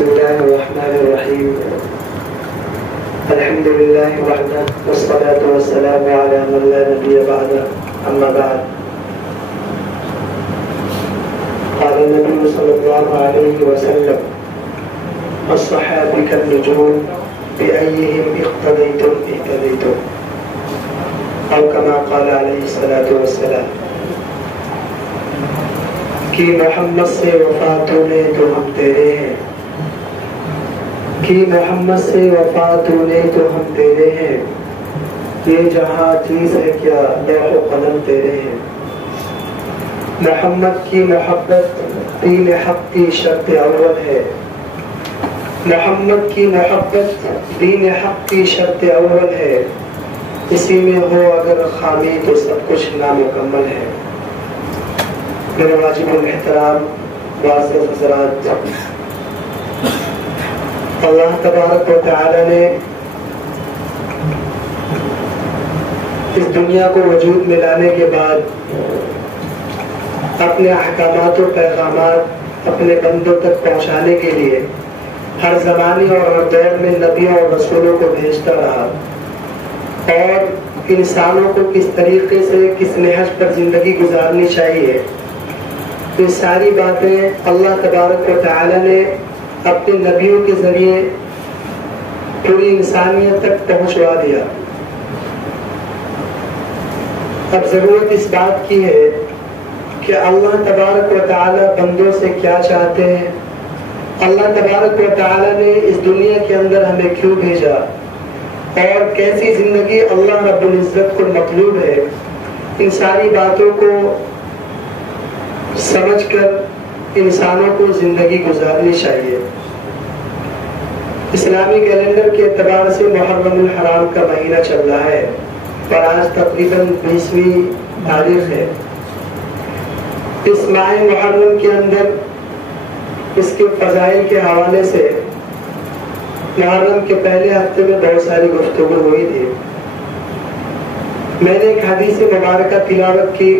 بسم الله الرحمن الرحيم. الحمد لله وحده والصلاة والسلام على من لا نبي بعده. أما بعد، قال النبي صلى الله عليه وسلم: الصحابة كالنجوم بأيهم اقتديتم اهتديتم، أو كما قال عليه الصلاة والسلام کہ محمد سے وفا تو نے تو ہم تیرے ہیں، کہ محمد سے وفا تو نے تو ہم تیرے ہیں، یہ جہاں چیز ہے کیا لوح و قلم تیرے ہیں۔ محمد کی محبت دین حق کی شرط اول ہے، محمد کی محبت دین حق کی شرط اول ہے، اسی میں ہو اگر خامی تو سب کچھ نامکمل ہے۔ میرے واجب الاحترام معزز حضرات، اللہ تبارک و تعالی نے اس دنیا کو وجود میں لانے کے بعد اپنے احکامات و پیغامات اپنے بندوں تک پہنچانے کے لیے ہر زمانے اور ہر دور میں نبیوں اور رسولوں کو بھیجتا رہا، اور انسانوں کو کس طریقے سے کس نہج پر زندگی گزارنی چاہیے، یہ ساری باتیں اللہ تبارک و تعالی نے اپنے نبیوں کے ذریعے پوری انسانیت تک پہنچوا دیا۔ اب ضرورت اس بات کی ہے کہ اللہ تبارک و تعالی بندوں سے کیا چاہتے ہیں، اللہ تبارک و تعالی نے اس دنیا کے اندر ہمیں کیوں بھیجا، اور کیسی زندگی اللہ رب العزت کو مطلوب ہے، ان ساری باتوں کو سمجھ کر انسانوں کو زندگی گزارنی چاہیے۔ اسلامی کیلنڈر کے اعتبار سے محرم الحرام کا مہینہ چل رہا ہے، اور آج تقریباً 20ویں تاریخ ہے۔ اس ماہ محرم کے اندر اس کے فضائل کے حوالے سے محرم کے پہلے ہفتے میں بہت ساری گفتگو ہوئی تھی۔ میں نے ایک حدیث مبارکہ تلاوت کی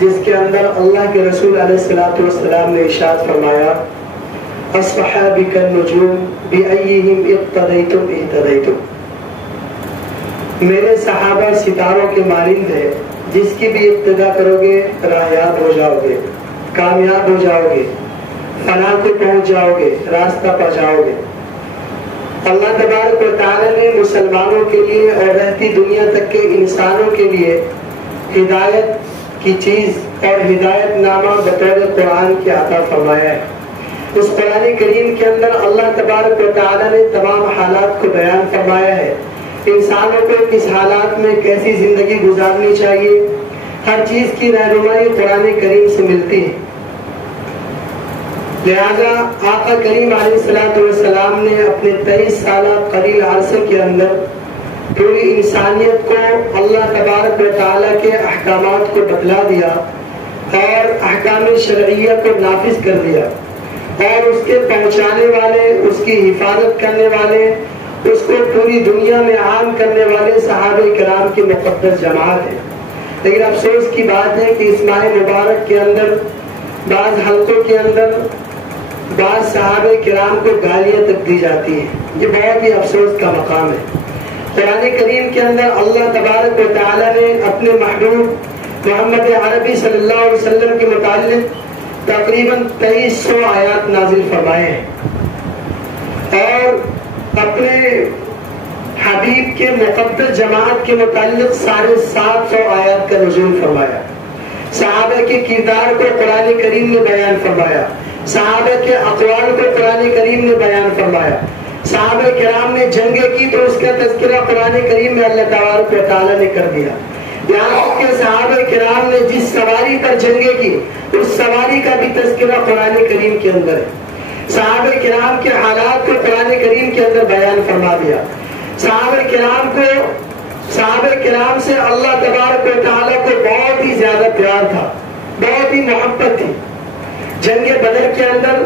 جس کے اندر اللہ کے رسول علیہ السلام نے ارشاد فرمایا: الصحابہ کالنجوم بأیہم اقتدیتم اہتدیتم، میرے صحابہ ستاروں کے مانند ہیں، جس کی بھی اقتدا کرو گے راہیاب ہو جاؤ گے، کامیاب ہو جاؤ گے، فلاح کو پہنچ جاؤ گے، راستہ پا جاؤ گے۔ اللہ تبارک و تعالی نے مسلمانوں کے لیے اور رہتی دنیا تک کے انسانوں کے لیے ہدایت کی چیز اور ہدایت نامہ بطور قرآن کی عطا فرمایا ہے۔ اس قرآن کریم کے اندر اللہ تبارک و تعالی نے تمام حالات کو بیان فرمایا ہے، انسانوں کو کس حالات میں کیسی زندگی گزارنی چاہیے، ہر چیز کی رہنمائی قرآن کریم سے ملتی ہے۔ لہذا آقا کریم علیہ السلام نے اپنے 23 سالہ قلیل عرصے کے اندر پوری انسانیت کو اللہ تبارک و تعالیٰ کے احکامات کو بتلا دیا، اور احکام شرعیہ کو نافذ کر دیا، اور اس کے پہنچانے والے، اس کی حفاظت کرنے والے، اس کو پوری دنیا میں عام کرنے والے صحابہ کرام کی مقدس جماعت ہے۔ لیکن افسوس کی بات ہے کہ اس ماہ مبارک کے اندر بعض حلقوں کے اندر بعض صحابہ کرام کو گالیاں تک دی جاتی ہیں، یہ بہت ہی افسوس کا مقام ہے۔ قرآن کریم کے اندر اللہ تبارک و تعالی نے اپنے محبوب محمد عربی صلی اللہ علیہ وسلم کے متعلق تقریباً 2300 آیات نازل فرمائے ہیں، اور اپنے حبیب کے مقدس جماعت کے متعلق 750 آیات کا نزول فرمایا۔ صحابہ کے کردار کو قرآن کریم نے بیان فرمایا، صحابہ کے اقوال کو قرآن کریم نے بیان فرمایا۔ صحابہ کرام نے جنگیں کی تو اس کا تذکرہ قرآن کریم میں اللہ تبارک و تعالی نے کر دیا۔ یہاں تک کہ صحابہ کرام نے جس سواری پر جنگیں کی اس سواری کا بھی تذکرہ قرآن کریم کے اندر ہے۔ صحابہ کرام کے حالات کو قرآن کریم کے اندر بیان فرما دیا۔ صحابہ کرام سے اللہ تبارک و تعالی کو بہت ہی زیادہ پیار تھا، بہت ہی محبت تھی۔ جنگ بدر کے اندر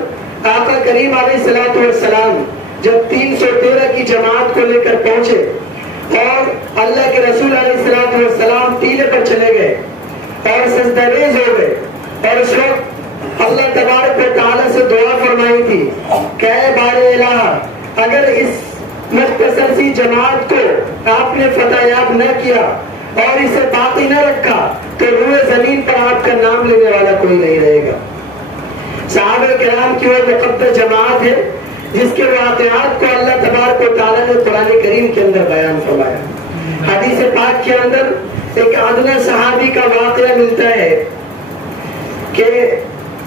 آقا کریم علیہ السلام جب 313 کی جماعت کو لے کر پہنچے، اور اللہ کے رسول علیہ السلام ٹیلے پر چلے گئے اور سجدہ ریز ہو گئے، اور اس وقت اللہ تبارک و تعالی سے دعا فرمائی تھی کہ اے بارے الہ، اگر اس مختصر سی جماعت کو آپ نے فتح یاب نہ کیا اور اسے باقی نہ رکھا تو روئے زمین پر آپ کا نام لینے والا کوئی نہیں رہے گا۔ صحابہ کرام کی وہ مقدس جماعت ہے جس کے واقعات کو اللہ تبارک و تعالیٰ نے قرآن کریم کے اندر بیان فرمایا۔ حدیث پاک کے اندر ایک ادنیٰ صحابی کا واقعہ ملتا ہے کہ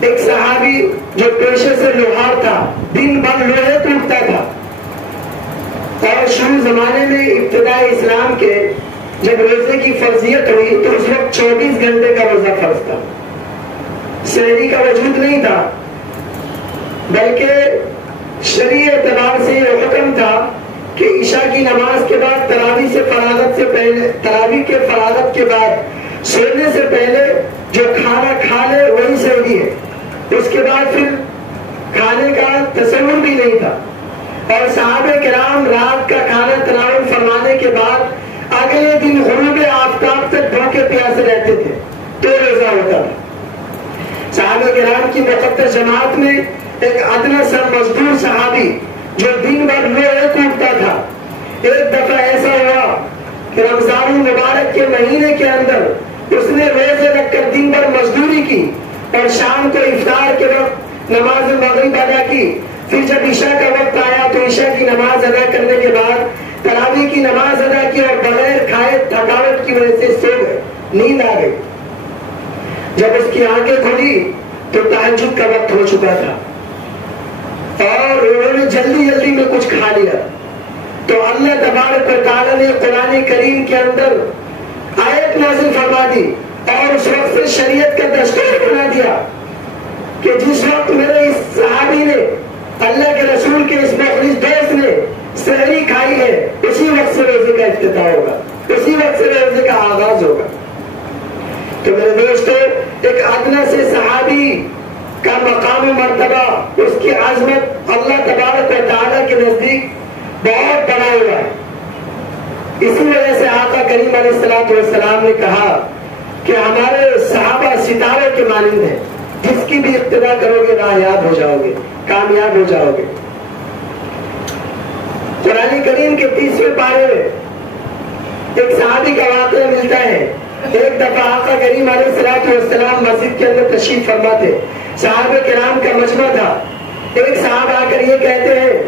ایک صحابی جو پیشے سے لوہار تھا، دن بھر لوہے ٹوٹتا تھا، اور شروع زمانے میں ابتدائی اسلام کے جب روزے کی فرضیت ہوئی تو اس وقت 24 گھنٹے کا روزہ فرض تھا، سحری کا وجود نہیں تھا، بلکہ شرعی اعتبار سے یہ حکم تھا کہ عشاء کی نماز کے بعد تراویح کے فراغت کے بعد سونے سے پہلے جو کھانا کھا لے وہی سحری ہے، اس کے بعد پھر کھانے کا تصور بھی نہیں تھا، اور صحابہ کرام رات کا کھانا تناول فرمانے کے بعد اگلے دن غروب آفتاب تک بھوکے پیاسے رہتے تھے تو روزہ ہوتا تھا۔ صحابہ کرام کی مقدس جماعت میں ایک ادنیٰ سا مزدور صحابی جو دن بھر لوہے کوٹتا تھا، ایک دفعہ ایسا ہوا کہ رمضان المبارک کے مہینے کے اندر اس نے روزے رکھ کر دن بھر مزدوری کی اور شام کو افطار کے وقت نماز مغرب ادا کی، پھر جب عشاء کا وقت آیا تو عشاء کی نماز ادا کرنے کے بعد تراویح کی نماز ادا کی اور بغیر کھائے تھکاوٹ کی وجہ سے سو گئے، نیند آ گئی۔ جب اس کی آنکھیں کھلی تو تہجد کا وقت ہو چکا تھا اور انہوں نے جلدی میں کچھ کھا لیا، تو اللہ تبارک و تعالیٰ نے قرآن کریم کے اندر آیت نازل فرما دی اور اس وقت سے شریعت کا دستور بنا دیا کہ جس وقت میرے اس صحابی نے اللہ کے رسول کے اس مخلص دوست نے سحری کھائی ہے اسی وقت سے روزے کا افتتاح ہوگا، اسی وقت سے روزے کا آغاز ہوگا۔ تو میرے دوستو، ایک ادنیٰ سے صحابی کا مقام و مرتبہ، اس کی عظمت اللہ تبارک و تعالیٰ کے نزدیک بہت بڑا ہوا ہے۔ اسی وجہ سے آقا کریم علیہ الصلوۃ والسلام نے کہا کہ ہمارے صحابہ ستارے کے مانند ہیں، جس کی بھی اقتدا کرو گے راہیاب ہو جاؤ گے، کامیاب ہو جاؤ گے۔ قرآن کریم کے 30ویں پارے میں ایک صحابی کا واقعہ ملتا ہے۔ ایک دفعہ آقا کریم علیہ الصلوۃ والسلام مسجد کے اندر تشریف فرما تھے، صحابہ کرام کا مجمع تھا۔ ایک صاحب آ کر یہ کہتے ہیں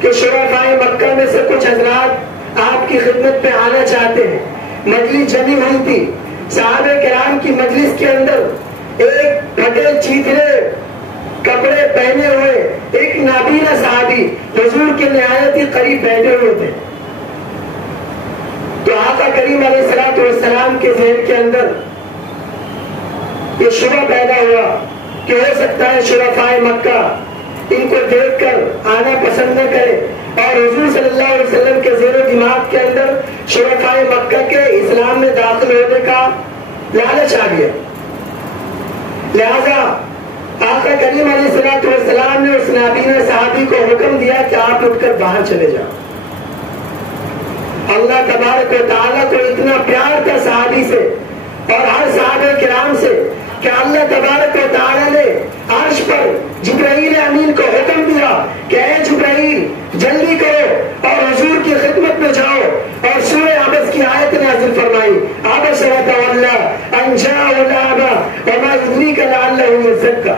کہ شرفائے مکہ میں سے کچھ حضرات آپ کی خدمت پہ آنا چاہتے ہیں۔ مجلس جمی ہوئی تھی، صحابہ کرام کی مجلس کے اندر ایک پھٹے چیترے کپڑے پہنے ہوئے ایک نابینا صحابی حضور کے نہایت ہی قریب بیٹھے ہوئے تھے۔ تو آقا کریم علیہ الصلوۃ والسلام کے ذہن کے اندر یہ شبہ پیدا ہوا کہ ہو سکتا ہے شرفائے مکہ ان کو دیکھ کر آنا پسند نہ کرے، اور حضور صلی اللہ علیہ وسلم کے ذہن و دماغ کے اندر شرفائے مکہ کے اسلام میں داخل ہونے کا لالچ آ گیا۔ لہذا آقا کریم علیہ الصلوۃ والسلام نے اس نابینا صحابی کو حکم دیا کہ آپ اٹھ کر باہر چلے جاؤ۔ اللہ تبارک و تعالیٰ کو اتنا پیار تھا صحابی سے اور ہر صحابہ کرام سے کہ اللہ تبارک و تعالیٰ نے عرش پر جبرائیل امین کو حکم دیا کہ اے جبرائیل جلدی کرو اور حضور کی خدمت میں جاؤ، اور سورہ عبس کی آیت نازل فرمائی، عبس وتولی ان جاءہ الاعمى وما يدریک لعلہ یزکیٰ۔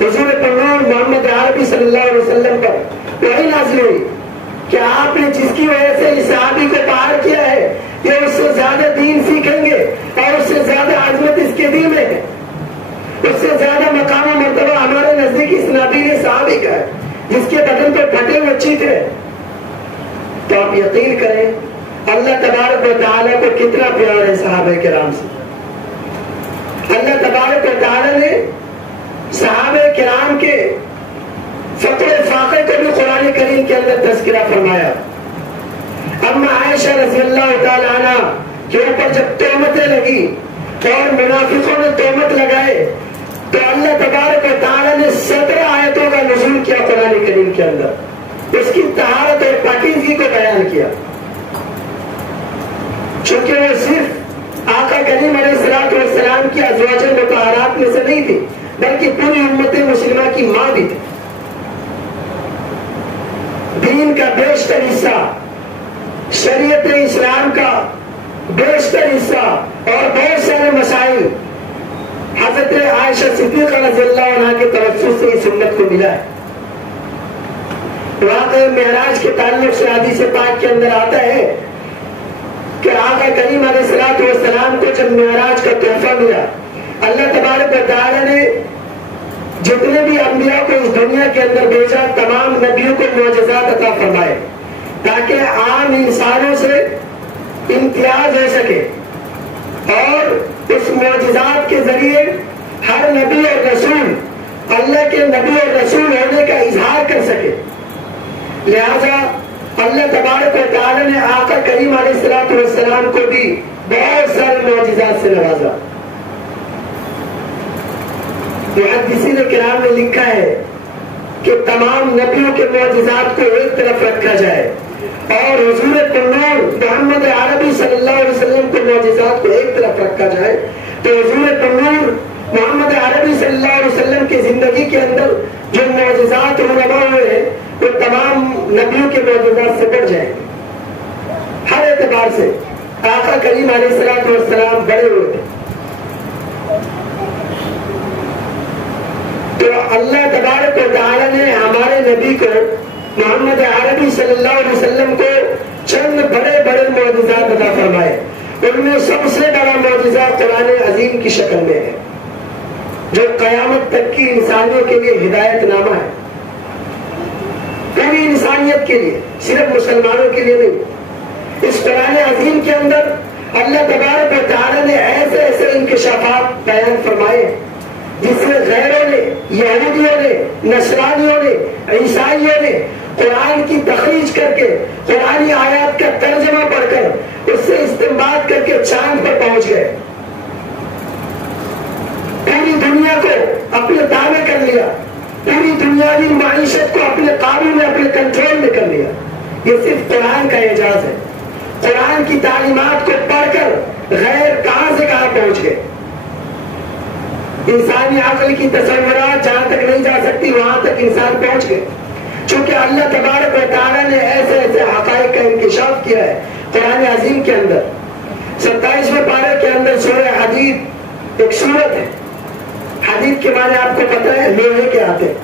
حضور پیغمبر محمد عربی صلی اللہ علیہ وسلم پر وحی نازل ہوئی کہ آپ نے جس کی وجہ سے اس صحابی کو باہر کیا ہے، یہ اس سے زیادہ دین سیکھیں گے اور اس سے زیادہ عظمت اس کے دل میں ہے، اس سے زیادہ مقام و مرتبہ ہمارے نزدیک اس نابینا صحابی کا ہے جس کے بدن پہ پھٹے ہوئے چیترے۔ تو آپ یقین کریں اللہ تبارک و تعالیٰ کو کتنا پیار ہے صحابہ کرام سے۔ اللہ تبارک و تعالیٰ نے صحابہ کرام کے فقر و فاقے کو بھی قرآن کریم کے اندر تذکرہ فرمایا۔ اما عائشہ رضی اللہ تعالی عنہ کے اوپر جب تہمتیں لگی اور منافقوں نے تہمت لگائے تو اللہ تبارک و تعالیٰ نے 17 آیتوں کا نزول کیا قرآن کریم کے اندر، اس کی طہارت اور پاکیزگی کو بیان کیا، چونکہ وہ صرف آقا کریم علیہ الصلوۃ والسلام کی ازواج مطہرات میں سے نہیں تھی بلکہ پوری امت مسلمہ کی ماں بھی تھی۔ بیشتر حصہ شریعت اسلام کا بیشتر حصہ اور بہت سارے مسائل حضرت عائشہ صدیقہ رضی اللہ عنہ کے توسط سے اس امت کو ملا ہے. واقعہ معراج کے تعلق سے حدیث پاک کے اندر آتا ہے کہ آقا کریم علیہ الصلوۃ والسلام کو جب معراج کا تحفہ ملا، اللہ تبارک و تعالی نے جتنے بھی انبیاء کو اس دنیا کے اندر بھیجا تمام نبیوں کو معجزات عطا فرمائے تاکہ عام انسانوں سے امتیاز ہو سکے اور اس معجزات کے ذریعے ہر نبی اور رسول اللہ کے نبی اور رسول ہونے کا اظہار کر سکے. لہذا اللہ تبارک و تعالی نے آقا کریم علیہ الصلوۃ والسلام کو بھی بہت سارے معجزات سے نوازا. محدثین کرام نے لکھا ہے کہ تمام نبیوں کے معجزات کو ایک طرف رکھا جائے اور حضور پنور محمد عربی صلی اللہ علیہ وسلم کے معجزات کو ایک طرف رکھا جائے تو حضور پنور محمد عربی صلی اللہ علیہ وسلم کی زندگی کے اندر جو معجزات رونما ہوئے ہیں وہ تمام نبیوں کے معجزات سے بڑھ جائیں گے. ہر اعتبار سے آقا کریم علیہ الصلوۃ والسلام بڑے ہوئے تھے. تو اللہ تبارک و تعالی نے ہمارے نبی کو محمد عربی صلی اللہ علیہ وسلم کو چند بڑے بڑے معجزات عطا فرمائے. ان میں سب سے بڑا معجزہ قرآن عظیم کی شکل میں ہے جو قیامت تک کی انسانیوں کے لیے ہدایت نامہ ہے، پوری انسانیت کے لیے، صرف مسلمانوں کے لیے نہیں. اس قرآن عظیم کے اندر اللہ تبارک و تعالی نے ایسے ایسے انکشافات بیان فرمائے جس سے غیروں نے، یہودیوں نے، نصرانیوں نے، عیسائیوں نے قرآن کی تخریج کر کے قرآنی آیات کا ترجمہ پڑھ کر اس سے استنباط کر کے چاند پر پہنچ گئے. پوری دنیا کو اپنے تابع کر لیا، پوری دنیاوی معیشت کو اپنے قابو میں، اپنے کنٹرول میں کر لیا. یہ صرف قرآن کا اعجاز ہے. قرآن کی تعلیمات کو پڑھ کر غیر کہاں سے کہاں پہنچ گئے. انسانی عقل کی تصورات جہاں تک نہیں جا سکتی وہاں تک انسان پہنچ گئے، چونکہ اللہ تبارک و تعالی نے ایسے ایسے حقائق کا انکشاف کیا ہے قرآن عظیم کے اندر. 27ویں پارے کے اندر سورہ حدید ایک سورت ہے. حدید کے معنی آپ کو پتہ ہے، لوہے کے آتے ہیں.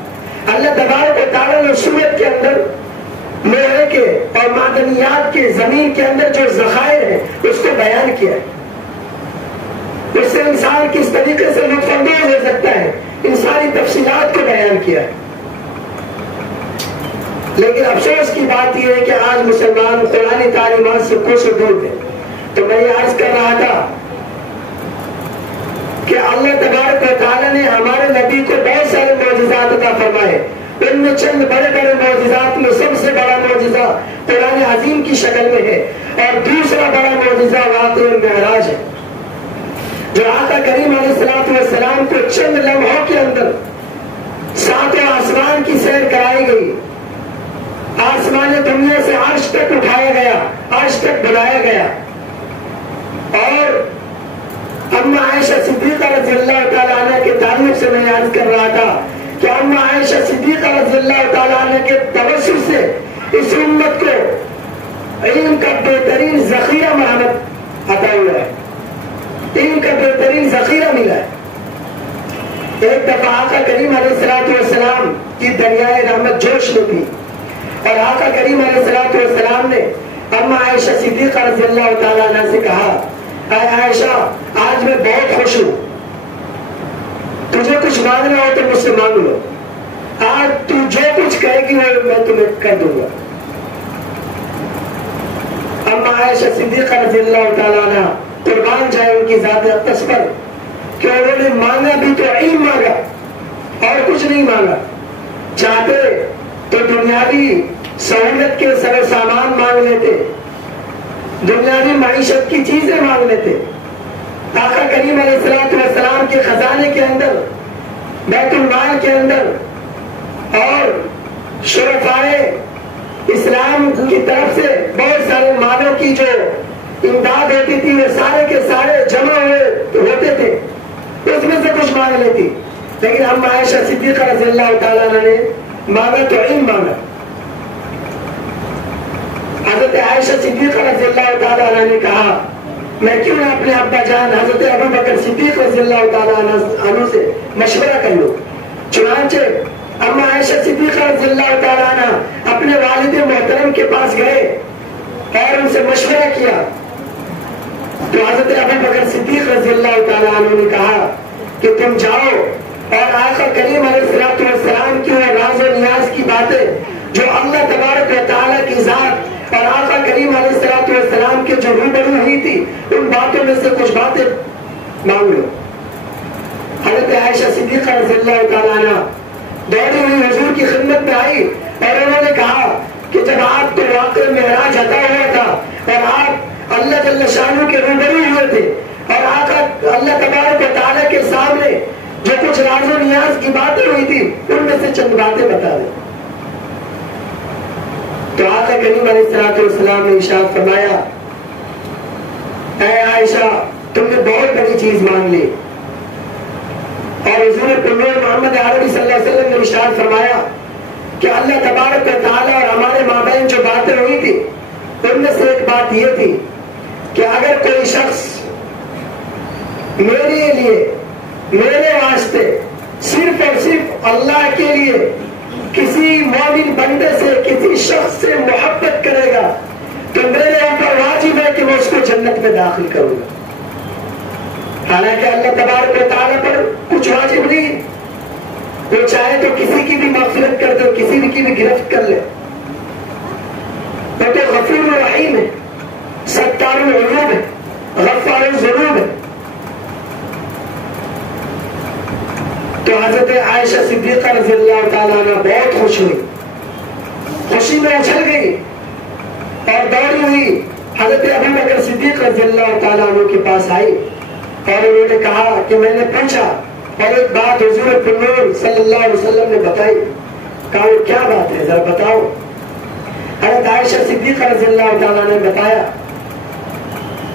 اللہ تبارک و تعالی نے سورت کے اندر لوہے کے اور معدنیات کے زمین کے اندر جو ذخائر ہیں اس کو بیان کیا ہے. اس سے انسان کس طریقے سے لطف اندوز ہو سکتا ہے ان ساری تفصیلات کو بیان کیا ہے. لیکن افسوس کی بات یہ ہے کہ آج مسلمان قرآنی تعلیمات سے کوس دور ہیں. تو میں یہ عرض کر رہا تھا کہ اللہ تبارک و تعالی نے ہمارے نبی کو بہت سارے معجزات عطا فرمائے. ان میں چند بڑے بڑے معجزات میں سب سے بڑا معجزہ قرآن عظیم کی شکل میں ہے اور دوسرا بڑا معجزہ واقعہ معراج ہے جو آقا کریم علیہ الصلوۃ والسلام کو چند لمحوں کے اندر ساتوں آسمان کی سیر کرائی گئی. آسمان دنیا سے عرش تک اٹھایا گیا، عرش تک بلایا گیا. اور اما عائشہ صدیقہ رضی اللہ تعالیٰ عنہ کے تعلق سے میں عرض کر رہا تھا کہ اما عائشہ صدیقہ رضی اللہ تعالیٰ عنہ کے توسط سے اس امت کو علم کا بہترین ذخیرہ مرحمت عطا ہوا ہے، علم کا بہترین ذخیرہ ملا ہے. ایک دفعہ آقا کریم علیہ الصلوۃ والسلام کی دریائے رحمت جوش میں تھی اور آقا کریم علیہ الصلوۃ والسلام نے اما عائشہ صدیقہ رضی اللہ تعالیٰ عنہ سے کہا، اے عائشہ آج میں بہت خوش ہوں، تجھے کچھ مانگنا ہو تو مجھ سے مانگ لو، آج تو جو کچھ کہے گی وہ میں تمہیں کر دوں گا. اما عائشہ صدیقہ رضی اللہ تعالیٰ عنہ قربان جائے ان کی ذات اقدس پر کہ انہوں نے مانگا بھی تو علم مانگا اور کچھ نہیں مانگا. چاہتے تو دنیاوی سہولت کے سر و سامان مانگ لیتے، دنیاوی معیشت کی چیزیں مانگ لیتے. آقا کریم علیہ الصلوۃ والسلام کے خزانے کے اندر، بیت المال کے اندر اور شرفائے اسلام کی طرف سے بہت سارے مالوں کی جو امداد ہوتی تھی وہ سارے کے سارے جمع ہوئے ہوتے تھے، اس میں سے کچھ مانگ لیتی. لیکن ہم عائشہ صدیقہ رضی اللہ تعالیٰ عنہ نے مانگا تو علم مانگا. حضرت عائشہ صدیقہ رضی اللہ تعالیٰ عنہ نے کہا میں کیوں نہ اپنے ابا جان حضرت ابو بکر صدیق رضی اللہ تعالیٰ عنہ سے مشورہ کر لوں. چنانچہ اما عائشہ صدیقہ رضی اللہ تعالیٰ عنہ اپنے والد محترم کے پاس گئے اور ان سے مشورہ کیا. تو حضرت ابو بکر صدیق رضی اللہ تعالیٰ عنہ نے کہا کہ تم جاؤ اور آقا کریم علیہ السلام کی وہ راز و نیاز کی باتیں جو اللہ تبارک و تعالیٰ کی ذات اور آقا کریم علیہ السلام کے جو روبرو ہوئی تھی ان باتوں میں سے کچھ باتیں مانگ لو. حضرت عائشہ صدیقہ رضی اللہ تعالیٰ عنہ دوڑی ہوئی حضور کی خدمت میں آئی اور انہوں نے کہا کہ جب آپ کو واقع معراج عطا ہوا تھا اور آپ اللہ جل شانہ کے روبرو ہوئے تھے اور آقا اللہ تبارک و تعالیٰ کے سامنے جو کچھ راز و نیاز کی باتیں ہوئی تھی ان میں سے چند باتیں بتا دیں. تو آقا کریم علیہ السلام نے ارشاد فرمایا اے عائشہ تم نے بہت بڑی چیز مانگ لی. اور حضور پنور محمد عربی صلی اللہ علیہ وسلم نے ارشاد فرمایا کہ اللہ تبارک و تعالیٰ اور ہمارے مابین جو باتیں ہوئی تھی ان میں سے ایک بات یہ تھی کہ اگر کوئی شخص میرے لیے میرے واسطے صرف اور صرف اللہ کے لیے کسی مومن بندے سے کسی شخص سے محبت کرے گا تو میرے اوپر واجب ہے کہ میں اس کو جنت میں داخل کروں گا. حالانکہ اللہ تبارک و تعالیٰ پر کچھ واجب نہیں, وہ چاہے تو کسی کی بھی مغفرت کر دے کسی کی بھی گرفت کر لے. وہ تو غفور رحیم ہے, ستار العیوب ہے, غفار الذنوب ہے. تو حضرت عائشہ صدیقہ رضی اللہ تعالیٰ عنہ بہت خوش ہوئی, خوشی میں اچھل گئی اور دوڑی ہوئی حضرت ابو بکر صدیق رضی اللہ تعالیٰ عنہ کے پاس آئی اور انہوں نے کہا کہ میں نے پوچھا اور ایک بات حضور پنور صلی اللہ علیہ وسلم نے بتائی. کہا وہ کیا بات ہے ذرا بتاؤ. حضرت عائشہ صدیقہ رضی اللہ تعالیٰ نے بتایا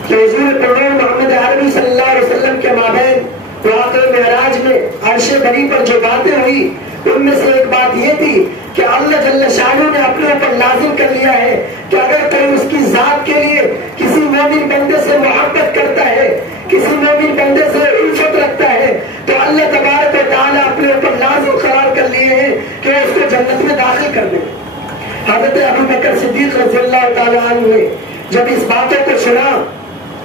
کہ حضور پنور محمد عربی صلی اللہ علیہ وسلم کے مابین واقع معراج میں عرش بری پر جو باتیں ہوئی ان میں سے ایک بات یہ تھی کہ اللہ جل شانہ نے اپنے اوپر لازم کر لیا ہے کہ اگر کوئی اس کی ذات کے لیے کسی مومن بندے سے محبت کرتا ہے کسی مومن بندے سے الفت رکھتا ہے تو اللہ تبارک و تعالیٰ اپنے اوپر لازم قرار کر لیے ہیں کہ اس کو جنت میں داخل کر دے. حضرت ابو بکر صدیق رضی اللہ تعالیٰ عنہ نے جب اس باتوں کو سنا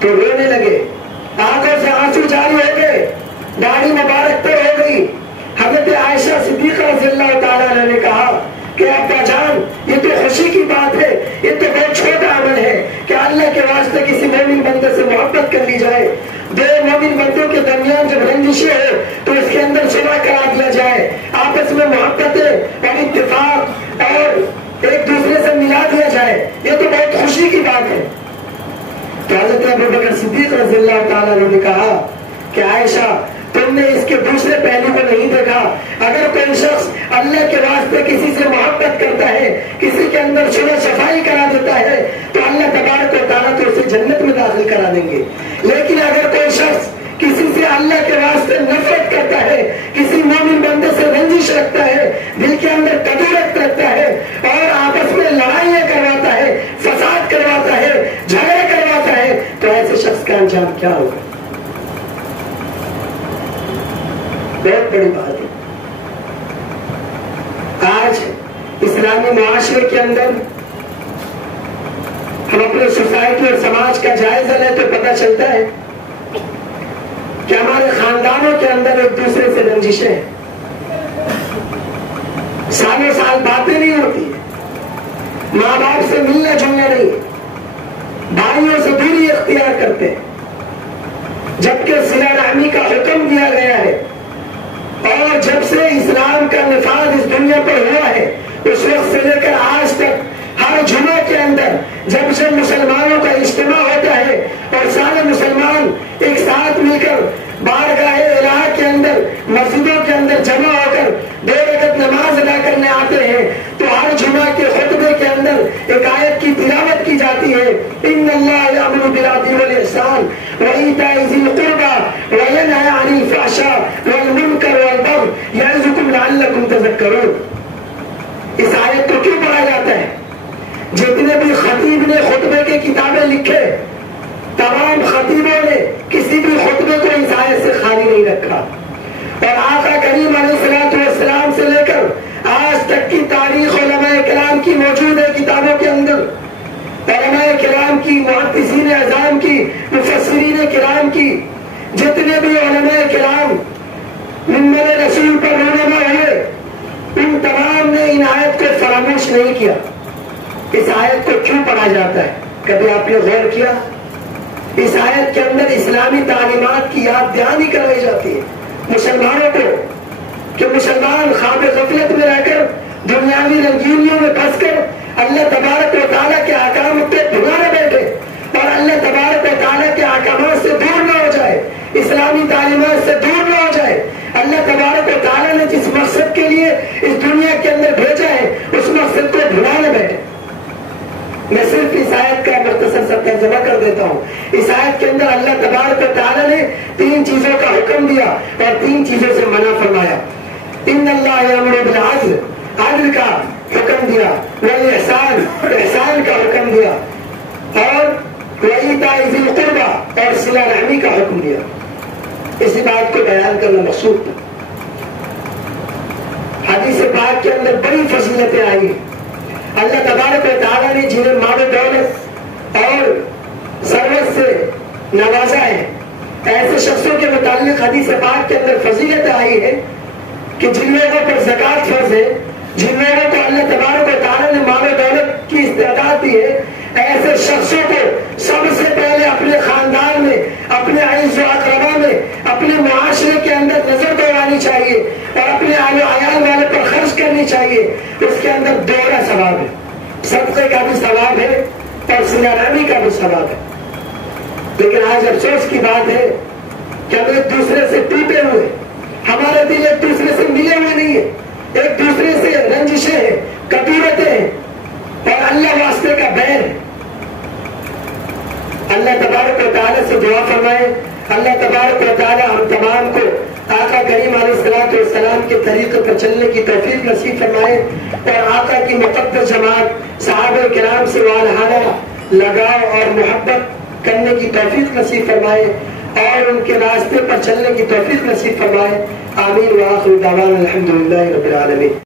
تو رونے لگے, آنکھوں سے آنسو جاری ہو گئے, داڑھی مبارک پر ہو گئی. حضرت عائشہ صدیقہ رضی اللہ تعالیٰ عنہ نے کہا کہ ابا جان یہ تو خوشی کی بات ہے, یہ تو بہت چھوٹا عمل ہے کہ اللہ کے واسطے کسی مومن بندے سے محبت کر لی جائے. دو مومن بندوں کے درمیان جب رنجشیں ہو تو اس کے اندر صلح کرا دیا جائے, آپس میں محبتیں اور اتفاق اور ایک دوسرے سے ملا دیا جائے, یہ تو بہت خوشی کی بات ہے. تو حضرت ابو بکر صدیق رضی اللہ تعالیٰ نے کہا کہ عائشہ تم نے اس کے دوسرے پہلو کو نہیں دیکھا. اگر کوئی شخص اللہ کے واسطے کسی سے محبت کرتا ہے کسی کے اندر صلح صفائی کرا دیتا ہے تو اللہ تبارک و تعالیٰ تو اسے جنت میں داخل کرا دیں گے. لیکن اگر کوئی شخص کسی سے اللہ کے واسطے نفرت کرتا ہے کسی مومن بندے سے رنجش رکھتا ہے دل کے اندر کدورت رکھتا ہے اور آپس میں لڑائیاں کرواتا ہے فساد کرواتا ہے جھگڑے کرواتا ہے تو ایسے شخص کا انجام کیا ہوگا. بہت بڑی بات ہے. آج اسلامی معاشرے کے اندر ہم اپنے سوسائٹی اور سماج کا جائزہ لیں تو پتہ چلتا ہے کہ ہمارے خاندانوں کے اندر ایک دوسرے سے رنجشیں ہیں, سالوں سال باتیں نہیں ہوتی, ماں باپ سے ملنا جلنا نہیں, بھائیوں سے دوری اختیار کرتے ہیں, جبکہ صلہ رحمی کا حکم دیا گیا ہے. اور جب سے اسلام کا نفاذ اس دنیا پر ہوا ہے اس وقت سے لے کر آج تک ہر جمعے کے اندر جب سے مسلمانوں کا اجتماع ہوتا ہے اور سارے مسلمان ایک ساتھ مل کر بارگاہ الہ کے اندر مسجدوں کے اندر جمع ہو کر 2 رکعت نماز ادا کرنے آتے ہیں تو ہر جمعہ کے خطبے کے اندر ایک آیت کی تلاوت کی جاتی ہے, ان اللہ یامر بالعدل والاحسان وایتاء ذی القربى وینہی عن الفحشاء والمنکر والبغی یعظکم لعلکم تذکرون. اس آیت کو کیوں پڑھا جاتا ہے؟ جتنے بھی خطیب نے خطبے کی کتابیں لکھے، تمام خطیبوں نے کسی بھی خطبے کو اس آیت سے خالی نہیں رکھا، اور آقا کریم علیہ السلام سے لے کر آج تک کی تاریخ علماء کرام کی موجود ہے کتابوں کے اندر، علماء کرام کی، محدثین اعظام کی، مفسرین کرام کی، جتنے بھی علماء کرام منبر رسول پر رونما ہوئے، ان تمام نے ان آیت کو فراموش نہیں کیا۔ اس آیت کو کیوں پڑھا جاتا ہے؟ کبھی آپ نے غور کیا؟ اس آیت کے اندر اسلامی تعلیمات کی یاد دہانی کروائی جاتی ہے مسلمانوں کو، کہ مسلمان خواب غفلت میں رہ کر، دنیاوی رنگینیوں میں پھنس کر اللہ تبارک و تعالیٰ کے احکام پہ بھلا نہ بیٹھے، اور اللہ تبارک و تعالیٰ کے احکامات سے دور نہ ہو جائے، اسلامی تعلیمات سے دور نہ ہو جائے۔ اللہ تبارک و تعالیٰ نے جس مقصد کے لیے اس دنیا کے اندر بھیجا ہے، اس مقصد کو بھلا نہ بیٹھے۔ میں صرف اس آیت کا مختصر سا ترجمہ کر دیتا ہوں۔ اس آیت کے اندر اللہ تبارک و تعالیٰ نے 3 چیزوں کا حکم دیا اور 3 چیزوں سے منع فرمایا۔ ان اللہ یامر بالعدل، عدل کا حکم دیا، والاحسان، احسان کا حکم دیا، اور وایتاء ذی القربى، اور صلہ رحمی کا حکم دیا۔ اسی بات کو بیان کرنا مقصود تھا۔ حدیث پاک کے اندر بڑی فضیلتیں آئی۔ اللہ تبارک و تعالیٰ نے جنہیں مال و دولت اور ثروت سے نوازا ہے، ایسے شخصوں کے متعلق حدیث پاک کے اندر فضیلت آئی ہے کہ جن لوگوں پر زکوٰۃ فرض ہے، جن لوگوں کو اللہ تبارک و تعالیٰ نے مال و دولت کی استعداد دی ہے، ایسے شخصوں کو سب سے پہلے اپنے خاندان میں، اپنے عزیز و اقربا میں، اپنے معاشرے کے اندر نظر دوڑانی چاہیے اور اپنے اہل و عیال والے پر خرچ کرنی چاہیے۔ اس کے اندر دوہرا ثواب ہے، صدقے کا بھی ثواب ہے اور صلہ رحمی کا بھی ثواب ہے۔ لیکن آج افسوس کی بات ہے کہ ہم ایک دوسرے سے ٹوٹے ہوئے، ہمارے دل ایک دوسرے سے ملے ہوئے نہیں ہے، ایک دوسرے سے رنجشیں ہیں، کدورتیں ہیں اور اللہ واسطے کا بیر ہے۔ اللہ تبارک و تعالیٰ سے دعا فرمائے، اللہ تبارک و تعالیٰ ہم تمام کو آقا کریم علیہ السلام کے طریقے پر چلنے کی توفیق نصیب فرمائے، اور آقا کی مقدس جماعت صحابہ کرام سے والہانہ لگاؤ اور محبت کرنے کی توفیق نصیب فرمائے، اور ان کے راستے پر چلنے کی توفیق نصیب فرمائے۔ آمین وآخر دعوانا الحمدللہ رب العالمین۔